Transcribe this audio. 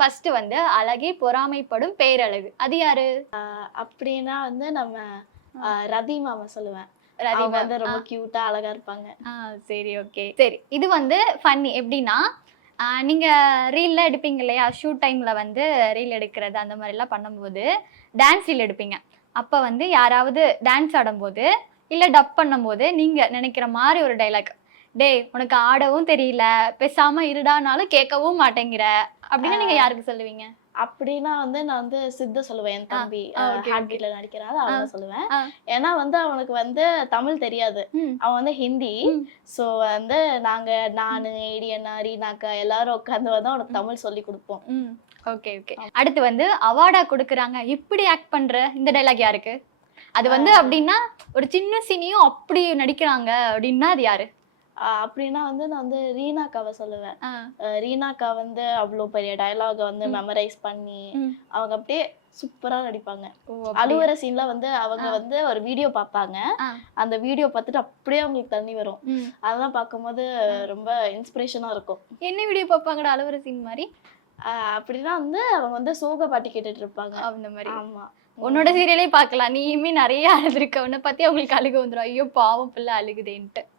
First வந்து அழகே பொறாமைப்படும் பேரழகு. அது யாரு? அப்படின்னா வந்து நம்ம ரதி மாமா சொல்லுவேன். ரதி அவங்க மேம். வந்து ரொம்ப கியூட்டா அழகா இருப்பாங்க. சரி ஓகே. சரி இது வந்து ஃபன்னி எப்படின்னா, நீங்க ரீல்லாம் எடுப்பீங்க இல்லையா? ஷூட் டைம்ல வந்து ரீல் எடுக்கிறது அந்த மாதிரிலாம் பண்ணும்போது, டான்ஸ் ரீல் எடுப்பீங்க. அப்ப வந்து யாராவது டான்ஸ் ஆடும்போது, இல்ல டப் பண்ணும்போது, நீங்க நினைக்கிற மாரி ஒரு டயலாக். "டேய் உனக்கு ஆடவும் தெரியல, பேசாம இருடானாலும் கேட்கவும் மாட்டேங்கிற" அப்படின்னு நீங்க யாருக்கு சொல்லுவீங்க? அப்படின்னா வந்து நான் வந்து சித்த சொல்லுவேன். என் தம்பி ஓகே ஹார்ட் ஓகே. பீட்ல நடிக்கிறான். அவன சொல்லுவேன். ஆ. ஏன்னா வந்து அவனுக்கு வந்து தமிழ் தெரியாது. ம். அவன் வந்து ஹிந்தி. ம். ஸோ வந்து நானு, ஏடி அண்ணா, ரீனாக்கா எல்லாரும் உட்காந்து வந்து அவனுக்கு தமிழ் சொல்லிக் குடுப்போம். ம். Okay okay. அடுத்து வந்து அவார்டா குடுக்குறாங்க. இப்படி ஆக்ட் பண்ற இந்த டயலாக் யாருக்கு? அது வந்து அப்படின்னா ஒரு சின்ன சீனியும் அப்படி நடிக்கிறாங்க அப்படின்னா அது யாரு? அப்படின்னா வந்து நான் வந்து ரீனாக்காவ சொல்லுவேன். ஆ. ரீனாக்கா வந்து அவ்ளோ பெரிய டயலாக வந்து மெமரைஸ் பண்ணி, ம். அவங்க அப்படியே சூப்பரா நடிப்பாங்க. ஓ! அப்படியா? அழுவுற சீன்ல வந்து அவங்க வந்து ஒரு வீடியோ பார்ப்பாங்க. ஆ. அந்த வீடியோ பார்த்துட்டு அப்படியே அவங்களுக்கு தண்ணி வரும். ம். அதெல்லாம் பார்க்கும்போது ரொம்ப இன்ஸ்பிரேஷனா இருக்கும். என்ன வீடியோ பார்ப்பாங்கடா அழுவுற சீன் மாரி? அப்படின்னா வந்து அவங்க வந்து சோக பாட்டு கேட்டுட்டு இருப்பாங்க. அந்த மாரி. ஆமா. உன்னோட சீரியலே பார்க்கலாம். நீயுமே நெறைய அழுதுருக்க. உன்ன பத்தி அவங்களுக்கு அழுக வந்துரும். ஐயோ! பாவம் பிள்ளை அழுகுதேன்ட்டு.